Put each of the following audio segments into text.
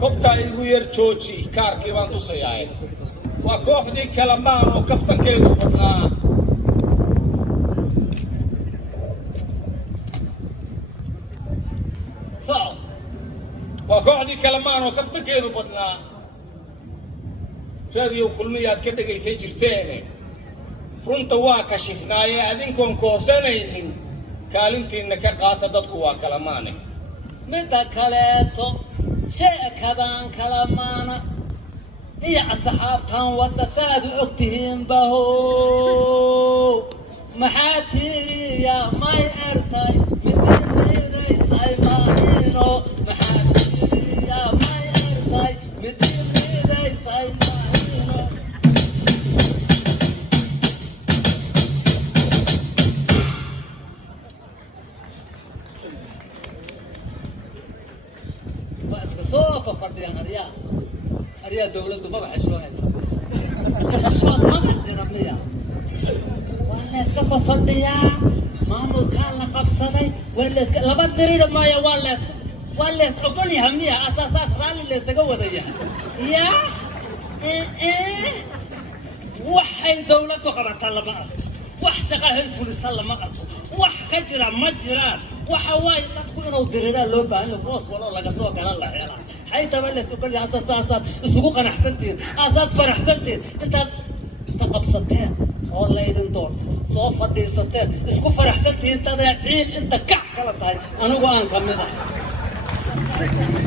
كوبتا يغير تشوتشي كاركي وانتو سياي وكوخدي كلمان وكفتن كيلو بدنا صعب وكوخدي كلمان وكفتن كيلو بدنا راديو كلميات كدغيسay jirteen runta waa ka shifnaaye adinkoon koosanaynin kaalintiina ka qaata dadku waa kalamaane midda kaleeto sheekadaan kalamaana iyo asxaabtan wada saad u ogtihiin baho maxaa tiiriya may ertay midiidaysay maahino maxaa tiiriya may ertay midiidaysay maahino سوف فرديان أريا دولة ما بحشوا هذا الشوط ما بتجرب ليا ولا سوف فرديان ما مكان لقب صدي ولا لا بدري ما يا ولا أقولي همية أساس رالي اللي سجوا ذي يا وحي دولة وقرأت الله بقى وحشقة الفلوس الله ما قرأت وح كجرا مجران وحواي لا تكون إنه دريرة لو بان الروس ولا لا قصوك على الله يلا حي تولى سكر لي أساس السوق أنا حسنتين أساس فرحسنتين أنت استقبصتين والله يدين دور صوف فدي ستين اسكو فرحسنتين أنت عيد أنت كع كلا تاي أنا وأنا كملها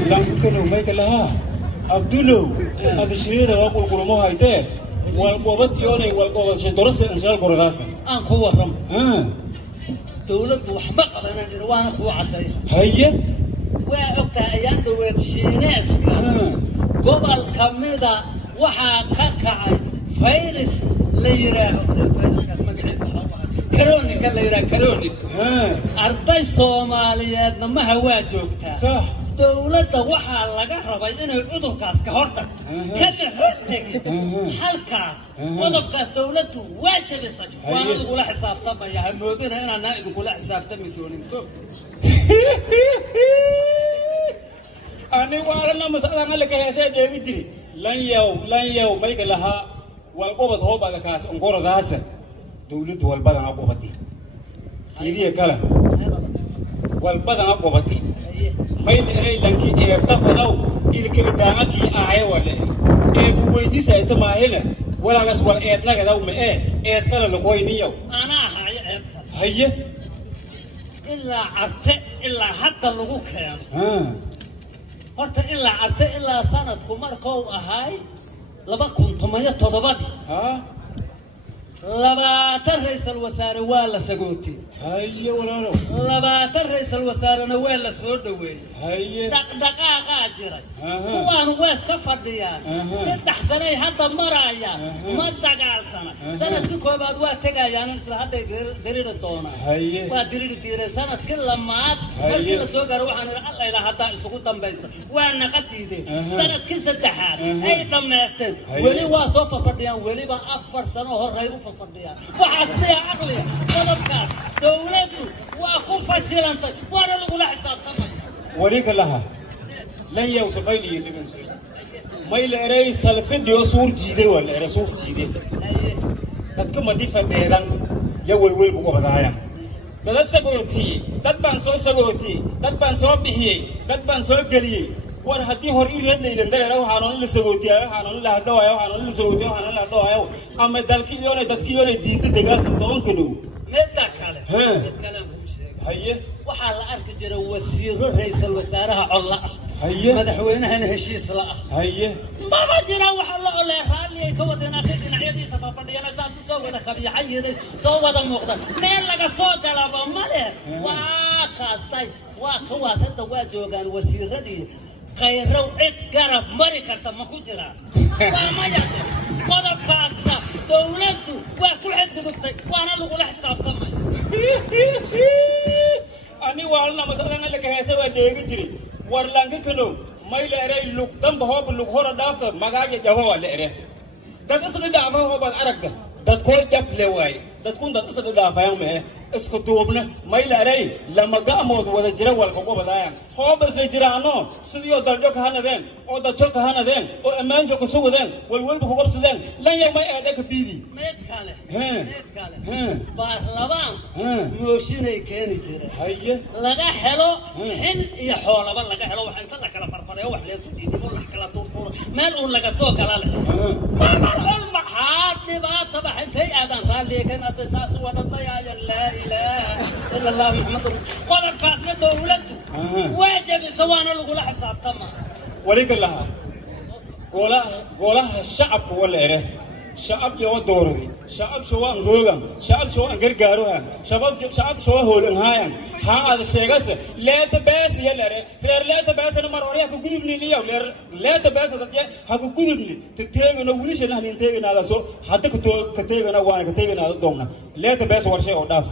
لا كنو ما يكلها عبدلو هذا الشيء وأقول كلامه هايته والقوات يوني والقوات شدرس إن شاء الله كورغاسا أنا قوة رم دولة وحبق أنا جروانا قوة عطية هيا وأكتا أيام دولة شينيس قبل كميدا وحا كاكاي فيروس ليرا كرونيك ليرا كرونيك أربع سوماليات ما هو جوكتا صح دولة وحا لغا ربا إنه العضو كاس كهورتك كم حرتك حالكاس وضب كاس دولته واجب السجن وانا نقول حساب طبا يا همودين هنا نائد نقول حساب تمي دونين أنا وأنا مسألة لك يا سيد ديفيدي لن يو ميك لها والقوة هو بعد كاس أنقور غاسة دولة والبدن أقوبتي تيري كلام والبدن أقوبتي ما يدري لكن ارتفعوا إلى كل دامتي أعيا ولا بويدي سايتما هنا ولا قص ولا إيتنا كذا وما إيت كلا لقوي نيو أنا هيا إلا عرت إلا حتى لقوك يعني قلت إلا عرت إلا سنة كمركو أهاي لما كنت ما يتضبط لما ترئيس الوزراء ولا سقوتي هيا ولا لا لما ترئيس الوزراء ولا سودوي هيا دقائق عاجرة هو أنا واسك فرديان ستة سنة حتى مرايا ما دقال سنة كل بعد وقت جايان حتى دريد الدونا هيا ودريد سنة كل ما كل سوق روح أنا الله إذا حتى سقوط بيس وأنا قتيدي سنة كل ستة حال أي دم يستن ولي وصف فرديان ولي بأفر سنة هو رأيه فرديان وحسبي عقلي ولبكات دولته وأخو فشلان وأنا نقول حساب طبعا وليك لها لن يوصف لي من سوء ما يلقى سلفيديو صور جديد ولا صور جديد تذكر دي فدان يول ويل بقى بدايا ده سبوتي تتبان سو سبوتي تتبان سو بهي تتبان سو غري war hadii hor ii reed leeyeen dare waxaan la sagootiyay waxaan la hadaway waxaan la sagootiyay waxaan la hadaway ama dalkii iyo dadkii iyo diinta dagaashan doon kanu mid kale هيا waxaa la arki jiray wasiiro ra'iisul wasaaraha Allah هيا madaxweynaha heshiis la هيا ma jira waxa la olay raali ka wadana dhinacyadiisa fafadhiyana saas soo wada qabiixayay soo wada muuqda meel laga soo galaba male waa qaastay waa kawaasada waa joogan wasiiradii khayrow cid garab mari karta ma ku jiraan waa ma yahay qodob kaasta dawladdu waa ku xadgudubtay waana lagu la xisaabtamay أنا والله مثلاً لك هسه وديك جري ورلانك كنو ما يلاقي لوك دم بهو بلوك هورا دافع ما قاعد يجوا ولا إيه ده تصل ده أبغى هو بعرق ده كل جاب لواي dadkun dad isla dhaafayaan mee isku duubna maylaray lama gaamood wada jira walka qobadayaan hoobas la jiraano sidoo daljo ka hanadeen oo dadjo ka hanadeen oo ammaanjo ku sugadeen walwalba ku qabsadeen lan yama aada ka biidi meed kale baarlamaan mooshinay keeni jireen haye laga helo xil iyo xoolaba laga helo waxa inta la kala farfareeyo wax leesu dhiibo la kala tuurtuuro meel uu laga soo kala leh ma hal maxaad dhibaata baxintay aadan raali kan asaas wadada ya la ilaha illa allah muhammad qodar qaasna dawladdu waajib sawaana lagu la xisaabtama وليك الله قولها الشعب ولا إيه شعب يودوري شعب سواء روغان شعب سواء غرغاروها شعب سواء هولن هايان هذا الشيء لا تباس يلا غير لا تباس انا مروري هكو غدبني ليو لا تباس هكو غدبني تتيغنا وليش انا نتيغنا على سو حتى كتيغنا وانا كتيغنا على دومنا لا تباس ورشي او داف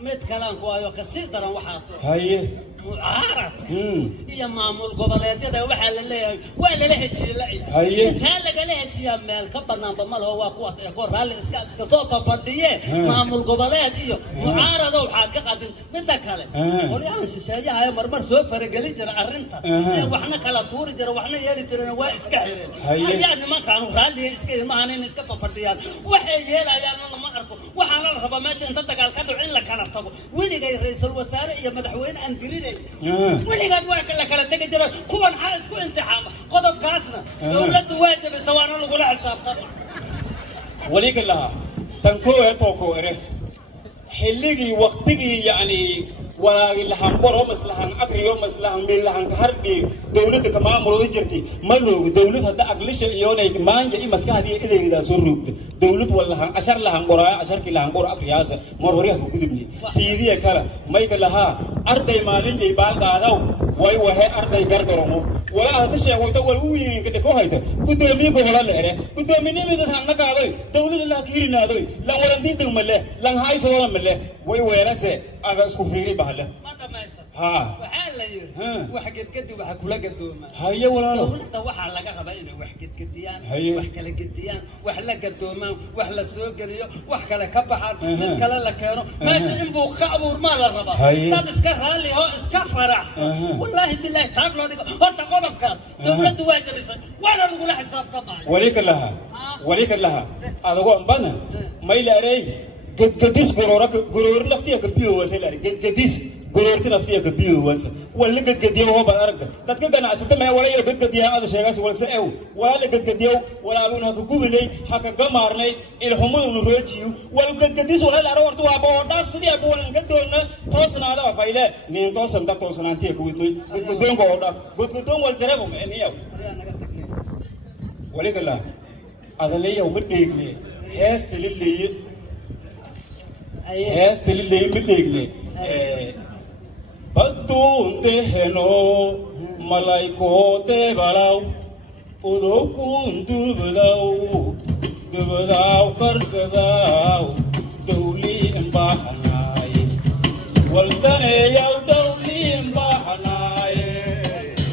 مد كلام كوايو كثير ترى وحاصل هاي معارض هي معمول قبليات وحا لليه ولا له شيء لا هي انت لقى له شيء مال كبرنا بمال هو قوه يكون رالي كصوفه فرديه معمول قبليات iyo معارضه waxa ka qadin midda kale waliyahan shisheeyaha marmar soo faragali jira arinta waxna kala tuuri jira waxna yeeli jireen waa iska xireen yani ma kaanu raalli iska imaaneen iska fadhiyaan waxay yeelayaan ma arko waxa la rabaa meesha inta dagaal ka dhacin la kala tago weligay ra'iisul wasaare iyo madaxweyne aan dirinay ولقد واكل لك على تقدر كون حارس كون امتحان قضب كاسنا دولة واجب سواء نقول حساب طبعا وليك الله تنكو توكو عرف حلقي وقتقي يعني ولا لهم برهم لهم أكريهم لهم من لهم كهربي دولة كمان مرود جرتي ملو دولة هذا أقلش يوني ما يجي مسك هذه إذا سرّوب دولة ولا هم عشر لهم قراء عشر كي لهم قراء أكرياس مروريه كقدمني تيجي كلا ما يكلها أرض مالي اللي بالقادو وای وه أرض يقدرونه ولا هذا الشيء هو تقول وين كده كويته قدومي كهلا لهره قدومي نبي بس عنا كذا دولة لا كيرنا ذوي لا ورندي تمله لا هاي سوالم مله وای ويرسه أنا سكفريري بحاله ما تمايز ها وحال ير وحقد قد وحكولا قدوما هيا ولا لا دولة وحا لقى غباين وحقد قديان وحكلا قديان وحلا قدوما وحلا سوق اليو وحكلا كبحر نكلا لكانو ماشي انبو خابور ما لا ربا تاد اسكفر لي هو اسكفر والله بالله تاكلو ديك انت قلب كان دولة واجب وانا نقول حساب طبعا وليك لها هذا هو بنا ما يلاقي قديس غرور نفتيه كبيو وسيلاري قديس غرورتي نفتيه كبيو وس ولا قديو هو بارك تذكر انا استمع ولا قديو هذا شيء ولا سئو ولا قديو ولا لونه كوبلي حق غمارني الهمو نروجيو ولا قديس ولا لا ورتو ابو داف سدي ابو ولا قدونا توسنا هذا فايله مين توسن تا توسنا انت كويتوي قدون كو داف قدون ولا جربهم انيو وليك الله هذا لي يوم ديغلي هيست للي هيست للي مديغلي بدون تهنو ملايكو تبلاو ودوكون دبلاو كرسداو دولي امباحناي والتاني يا دولي امباحناي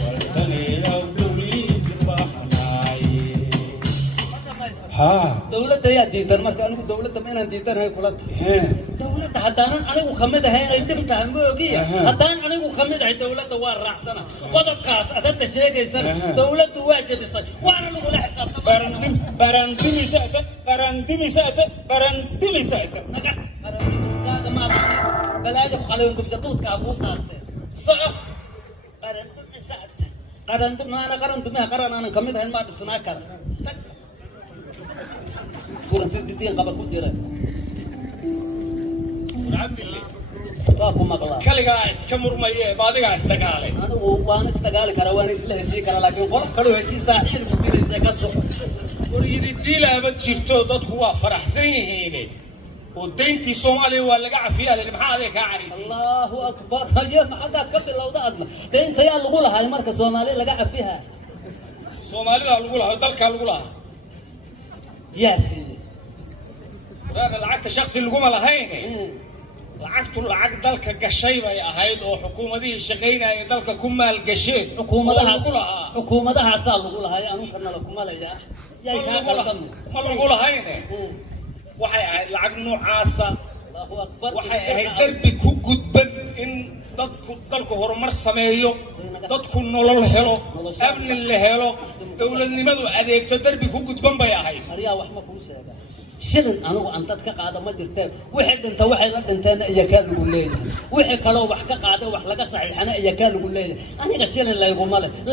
والتاني يا دولي امباحناي ها دولة يا ديتر ما كانوا دولة ما أنا ديتر هاي كلها دولة هدانا أنا وخمد هاي أنت بتعمل بوجيه هدان أنا وخمد هاي دولة دوار راحتنا قدر كاس أنت شيء جيسر دولة واجب يصير وأنا نقول حساب برانتمي ساعته برانتمي ساعته ما بلاج خليهم تبجتوت كابوس ساعته صح برانتمي ساعته قرنتم أنا كمد هاي ما تسمع كلام كورنتين قبل كجرا عبد الله باكو مقلا كلغا اسكمر مايه بادغا استغاله انا وانا استغال كروان اسله هشي كلا لكن قول كلو هشي ساعيد كتير كسو وريدي ديلا بجيرتو dadku waa faraxsan yihiin oo deyntii Soomaaliya waa laga cafiyaa leh maxaa adeeg ka cariisay Allahu akbar haye maxaad ka bilowda adna deynta yaa lagu lahaa marka Soomaaliya laga cafiyaa Soomaalida lagu lahaa dalka lagu lahaa yaasi هذا العقد شخصي اللي قوم لهين العقد العقد دلك قشي باي اهيد او حكومتي شقينا دلك كما القشيد حكومتها سال لو لها انو كنا لكم لا يا ما لو لهين waxay ahayd lacag noocaasa Allahu akbar waxay ahayd darbi ku gudban in dalku horumar sameeyo dadku nolol helo amni la helo dowladnimadu adeegto darbi ku gudban bay ahayd ariya wax ma ku sheega shilin anigu aan dad ka qaado ma jirteen wixii dhinta waxay la dhinteen iyo ka lagu leeyahay wixii kale wax ka qaado wax laga saxiixana iyo ka lagu leeyahay aniga shilin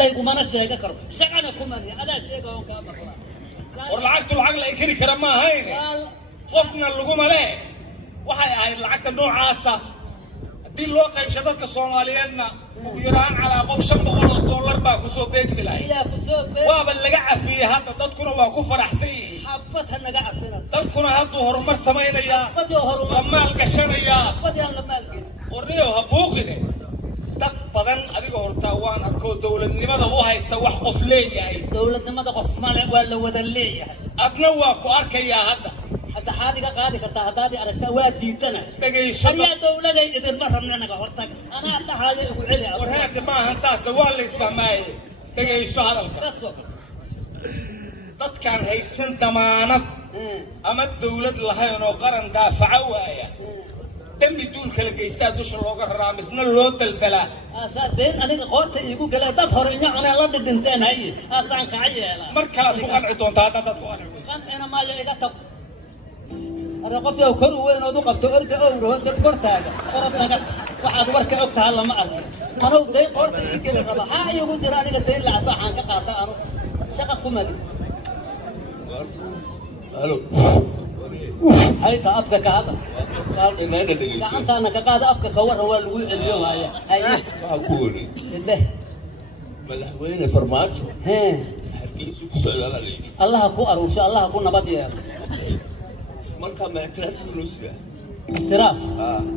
laygumana sheega karo shaqana kuma adaa sheega oo ka maqla war lacagtu lacag la inkiri kara ma ahayn qofna laguma leh waxay ahayd lacagta noocaasa haddii loo qaybsho dadka Soomaaliyeedna ugu yaraan calaa qof $500 baa kusoo beegmi lahayd waaba laga cafiyey hadda dadkuna waa ku faraxsan yihiin xabadha naga cafina dadkuna hadduu horumar samaynayaa la maal gashanayaa warniyo ha buuqine dad badan adiga hortaa waan arkoo dowladnimada u haysta wax qof leeyahay dowladnimada qof male waa la wada leeyahay adna waa ku arkayaa hadda hadda xaadiga qaadi kartaa haddaad aragtaa waa diidana dhagayso ariya dowladay idinma rabna naga hortaga anaa dhaxaale ugu celi war heerka maahan saasa waa la isfahmaaye dhagayso hadalka dadkaan haysan damaanad ama dowlad lahayn oo qaran daafaca waaya dambi duul kala geystaa dusha looga raraa misna loo daldalaa asaadeen aniga qoorta iigu galay dad hore inya cuneen la dhidhinteen haye aasaan kaca yeelaa mar kalaad ku qanci doontaa hadda dad ku qancina maayo iga tag arrin qof yow kor u weyn ood u qabto orga owraho dad kortaaga orod naga waxaad warka og taha lama arkin anuu dayn qoorta ii geli raba haa iigu jira aniga dayn lacag waxaan ka qaata anu shaqa ku mali halo hayta afka ka hadda gacantaana ka qaada afka ka waran waa lagu celiyo maaya haye waxaan ku weri ideh madaxweyne farmaajo hee hargeysa ku socdaa la yidhi allaha ku aruursho allaha ku nabad yeelo markaa ma ictiraafkii loo sidaa اعتراف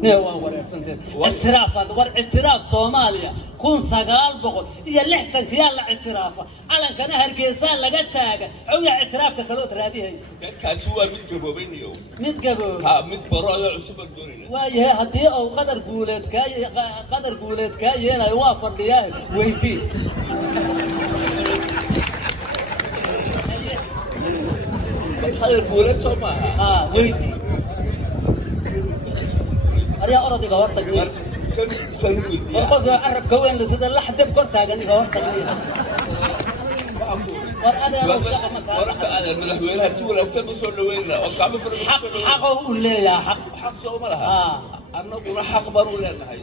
نه ورثنت اعتراف اعتراف صوماليا كون 900 iyo 60 يلا اعترافه علن كان هرجيسان laga taaga oo اعترافka kale oo raadiyaysa kaasi waa mid gaboob ha mid barada cusub doonina waayahay hadii oo qadar guuleed ka yeelay waa fadhiyaa weydii qadar guuleed soo maaha weydii أريا أرضي جوار تغيير. والقصة عرب كوين لسه اللحد بكرتها جاني جوار تغيير. وأنا لو شاق مكان. أنا الملحوين هسول السبب صار وين وصعب في حق أقول لي يا حق سوما لها. أنا أقول حق برولة هاي.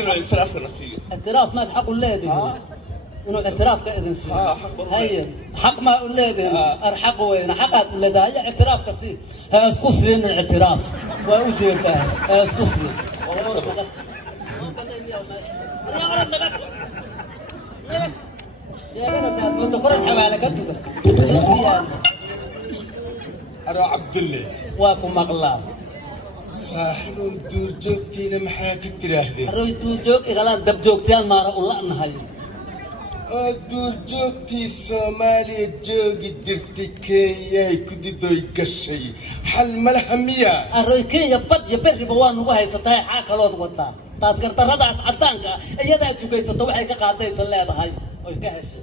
إنه اعتراف كنسية. اعتراف ما تحق ولا دي. إنه اعتراف كإذن فيه. هاي حق ما أقول لي دي. أرحق وين حقت ولا ده هي اعتراف كثير. هاسكسر إن الاعتراف. وأجيب به هاسكسر. أنا عبد الله واكم مغلاب صاحب الدور جوكتينا محاك التراهدي الروي الدور جوك غلان دب جوكتين ما رأوا الله نهاي الدور جوكتي سومالي جوكي درتي كياي كدي دوي كشي حل ملحمية الروي كي يبد يبري بوان وهي ستاي حاكا لود وطا تاسكر تردع عطانكا ايادا جوكي ستوحي كقاطي سلابة هاي وي كهشي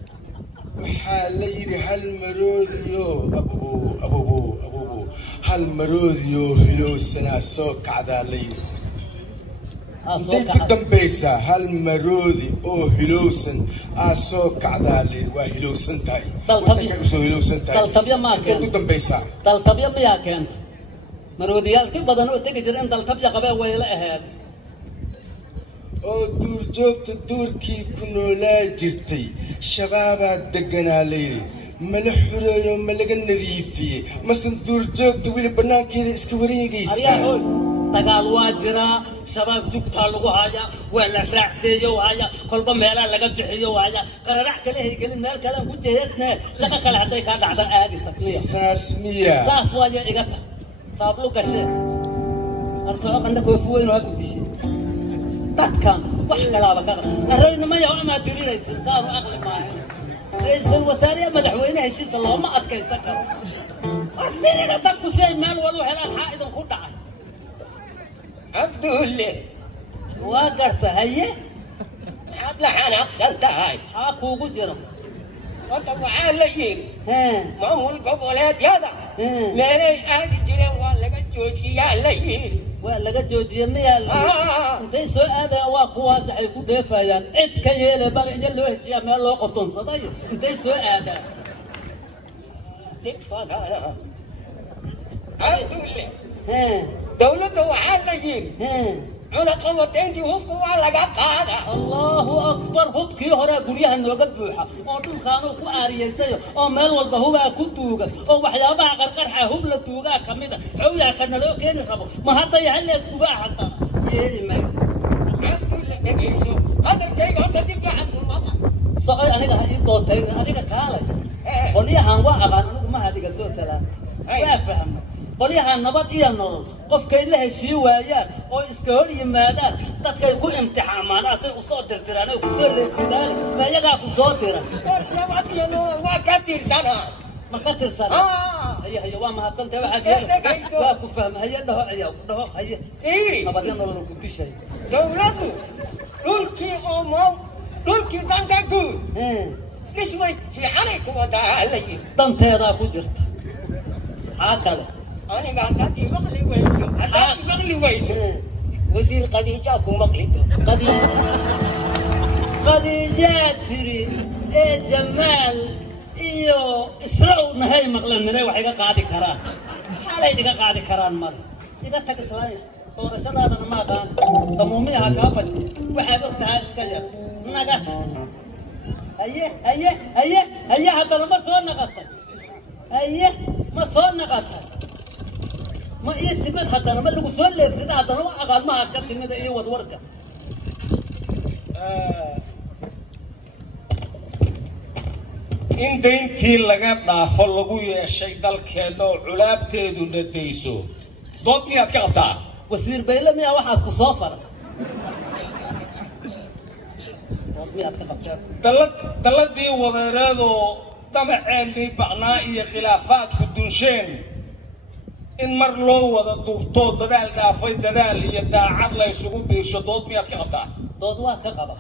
وحاليري هل مروديو أبو هل مروديو هلو سنة سوك عدالي ديك دمبيسا هل مرودي أو هلوسن سوك عدالي وهلوسن تاي دلطبيا ما كان ديك دمبيسا دلطبيا ما كان مروديال كيف بدنو تجي ان دلطبيا قبل ويلا اهاب oo duurjoogta duurkii ku noolaa jirtay shabaabaa deganaa layidhi mala xureeyo ma laga nadiifiyey masan duurjoogta weli bannaankeeda iska wareegaysaa dagaal waa jiraa shabaab jugtaa lagu haya waa la raacdeeyo haya kolba meelaa laga bixiyo haya qararac kale haygelin meel kale ku jeesnaa shaqa kale hadday kaa dhacda aadi takliya saas miya saas waaye igata saablu gashe arsoco qanda koofuweyn waa ku dishay dadkan wax kalaaba ka arayna ma yaho ama diriraysan saar aqli maahan ra'iisul wasaare madaxweynaha heshiisa looma adkaysan karo ardayda dadku si ay meel wal helaan xaa'idan ku dhacay abdulle waa garta haye maxaad la xanaaqsan tahay haa kuugu jiro wata waxaa la yiri maamul goboleedyada meelay aadi jireen waa laga joojiyaa la yiri waa laga joojiyey miyaa intay soo aadayaan waa kuwaas ay ku dheefayaan cid ka yeele bal in loo heshiiyaa meel loo qotonsaday intay soo aadaan abdulle dawladda waxaa la yiri cunaqabateyntii hubka waa laga qaada allahu akbar hubkii horaa guryaha nooga buuxa oo dhulkaanuu ku aariyaysayo oo meel walba hubaa ku duugan oo waxyaabaha qarqarxa hub la duugaa ka mida xowyaa ka naloo keeni rabo ma hadda yahay leeskubaa hataa yeeli mayo abdulle dhegayso hadalkayga horta si fiican kumama socoy aniga ha ii dootay adiga kaalay qolyahan waa aqaan anigu ma hadiga soo salaam waa fahma qolyahan nabad iyo nolol qofkay la heshii waayaan oo iska hor yimaadaan dadkay ku imtixaamaan asay u soo dirdiraan oo ku soo leefidaan ma iyagaa ku soo dira nabad iyo nolol waa ka tirsanaa ma ka tirsana haya waa mahadsantahay waxaad waa ku fahma haya dhaho ciyaw dhaho haya nabad iyo nolol ku dishay dawladdu dhulkii danka guud dhismay fiicanay ku wadaa la yiri danteedaa ku jirta maxaa kale aniga haddaad imaqli weyso wasiir khadiijaa ku maqlito khadiijaa tiri ee jamaal iyo israw nahay maqlaninay wax iga qaadi karaan xalay iga qaadi karaan mar iga tag islaaya doorashadaadana ma aqaan damuumiyaha kaa badi waxaad og tahay iska yar naga haye haddana ma soo naqatay ma soo naqatay ma ii timid haddana ma lagu soo leefrida haddana wa aqaalmahaad ka timida iyo wadwarka in dayntii laga dhaafo lagu yeeshay dalkeena oo culaabteedu dhadayso dood miyaad ka qabtaa wasiir bayle miyaa waxaas ku soo fara dood miyaad ka qabtaa dalladii wadeereedoo damaceennii bacnaa iyo khilaafaadku dunsheen in mar loo wada duubto dadaal dhaafay dadaal iyo daacad la isugu biirsho dood miyaad ka qabtaa dood waa ka qaba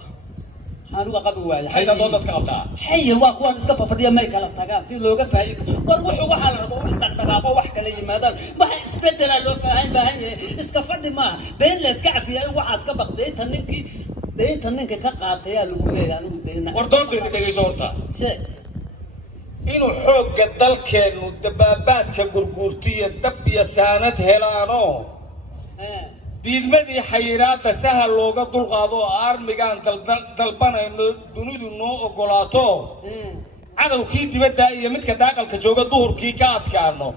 anuga qabi waaya hayda doodaad ka qabtaa xayin waa kuwan iska fafadhiya may kala tagaan si looga faa'iido war wuxuu waxaa la rabo wax dhaqdhaqaaqo wax kala yimaadaan waxa isbedelaa loo baahan yahay iska fadhi maaha been la iska cafiyaa in waxaas ka baqday deynta ninka ka qaatayaa lagu leeyahay anigu deyna war doodayda dhegayso horta sheeg inuu xoogga dalkeennu dabaabaadka gurguurtiya dab iyo saanad helaanoo diidmadii xayiraadda sahal looga dulqaado oo aarmigaan dalbanayno dunidu noo ogolaato cadowkii dibadda iyo midka daaqalka jooga duhurkii ka adkaano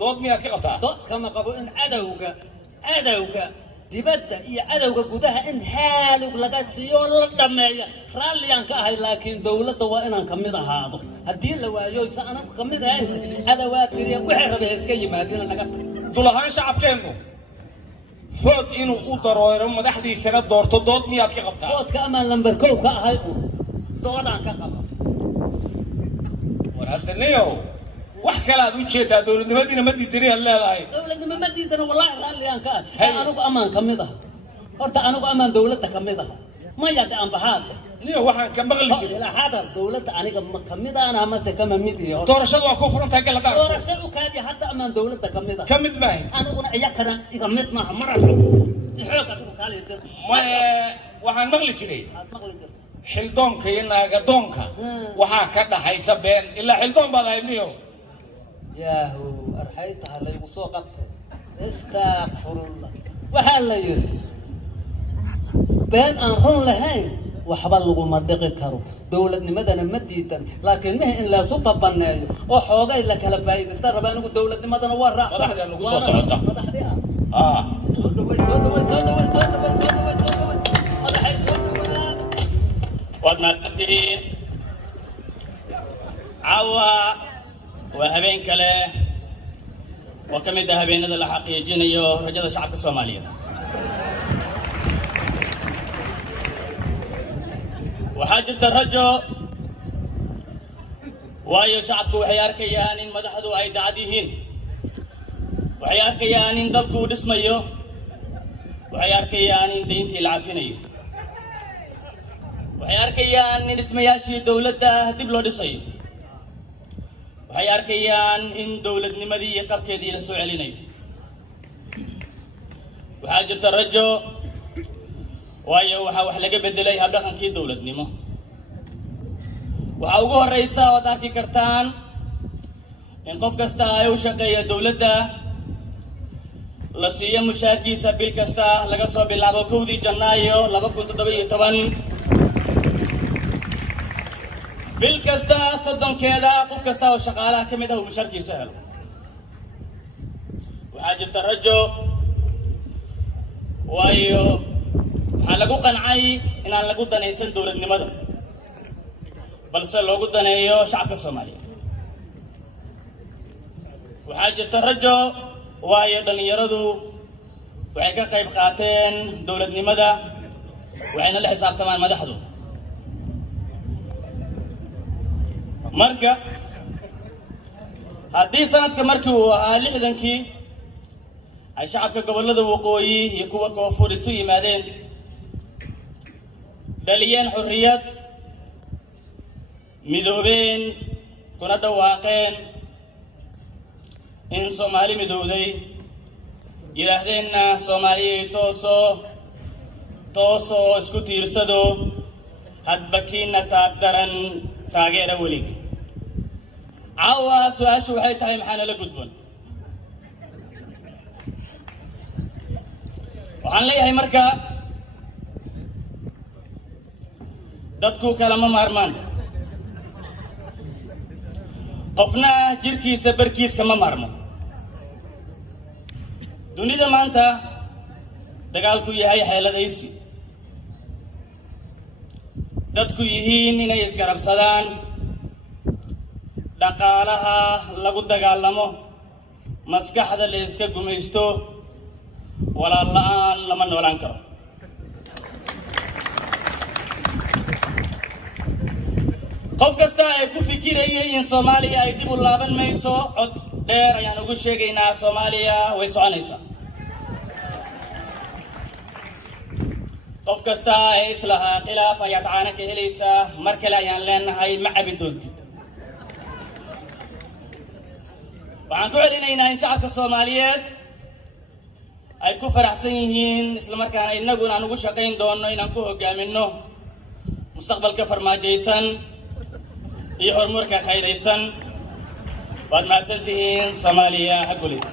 dood miyaad ka qabtaa dood kama qabo in cadowga dibadda iyo cadowga gudaha in haalug laga siiyo la dhameeya raalliyaan ka ahay laakiin dawladda waa inaan ka mid ahaado haddii la waayo isa anagu ka mid ahayn adawaad keliya waxay rabeen iska yimaadina naga dul ahaan shacabkeennu food inuu u daroero madaxdiisana doorto dood miyaad ka qabtaa foodka amaan lambar kow ka ahay doodaan ka qaba war hadda niyow wax kale aad u jeedaa dowladnimadiina ma diidaniyaad leedahay dowladnimo ma diidana wallaahi raalliyaan ka ah anigu amaan ka mid ah horta anigu amaan dawladda ka mid ah maya de aan bahaad niyo waxaan ka maqli jiray ilaa hadda dawladda aniga ma ka mid ah ama se kama mid yahay doorashadu waa ku furan tahay galada doorashadu kaadi hadda amaan dawladda ka mid ah ka mid maahay aniguna iyakana iga mid maaha marar xoog adigu kaalay dir waxaan maqli jiray aad maqli jirta xildoonka iyo naagadoonka waxaa ka dhaxaysa been ilaa xildoon baad ahayd niyo yaahu arxaytaha laygu soo qabtay istakfirullah waxaa la yidhi been aan run lahayn waxba laguma dhiqi karo dowladnimadana ma diidan laakiin mehe in laysu babaneeyo oo xoogay la kala faa'iidaysta raba anigu dowladnimadana waa raacda madaxda lagu soo socota madaxdii ah soo dhaway madaxay soo dhawaad waad mahadsantihiin caawa waa habeen kale oo ka mid ah habeenada la xaqiijinayo rajada shacabka soomaaliyeed waxaa jirta rajo waayo shacabku waxay arkayaan in madaxdu ay dacad yihiin waxay arkayaan in dalku uu dhismayo waxay arkayaan in dayntii la cafinayo waxay arkayaan in dhismayaashii dowladda dib loo dhisayo waxay arkayaan in dowladnimadii iyo qabkeedii la soo celinayo وحاجة الرجو waayo waxa wax laga bedelay habdhaqankii dawladnimo waxa ugu horeysa oo aad arki kartaan in qof kasta ay u shaqeeyo dawladda la siiyo mushaarkiisa bil kasta laga soo bilaabo 1 Janaayo 2017 bil kasta soddonkeeda qof kasta oo shaqaalaha ka mid ah uu mushaarkiisa helo waxa jirta rajo waayo waxaa lagu qancay inaan lagu danaysan dawladnimada balse loogu daneeyo shacabka Soomaaliyeed waxaa jirta rajo waayo dhalinyaradu waxay ka qayb qaateen dawladnimada waxayna la xisaabtamaan madaxdooda marka haddii sanadka markii uu ahaa 60kii ay shacabka gobollada waqooyi iyo kuwa koonfur isu yimaadeen dhaliyeen xurriyad midoobeen kuna dhawaaqeen in Soomaali midowday yiraahdeenna Soomaaliya tooso isku tiirsado hadba kiina taagdaran taageera weliga caawa su-aashu waxay tahay maxaa nala gudboon waxaan leeyahay marka dadku kalama maarmaan qofna jirkiisa barkiiska ma maarmo dunida maanta dagaalku yahay xeeladaysi dadku yihiin inay isgarabsadaan dhaqaalaha lagu dagaalamo maskaxda la iska gumaysto walaal la'aan lama noolaan karo qof kasta ay ku fikirayay in Soomaaliya ay dib u laaban mayso cod dheer ayaan ugu sheegaynaa Soomaaliya way soconaysaa qof kasta ay islaha khilaaf ayaad caana ka helaysaa mar kale ayaan leenahay ma cabi doontid waxaan ku celinaynaa in shacabka Soomaaliyeed ay ku faraxsan yihiin isla markaana innaguna aan ugu shaqayn doono inaan ku hogaaminno mustaqbalka farmaajaysan iyo horumarka khayraysan waad mahadsantihiin Soomaaliya ha guulaysan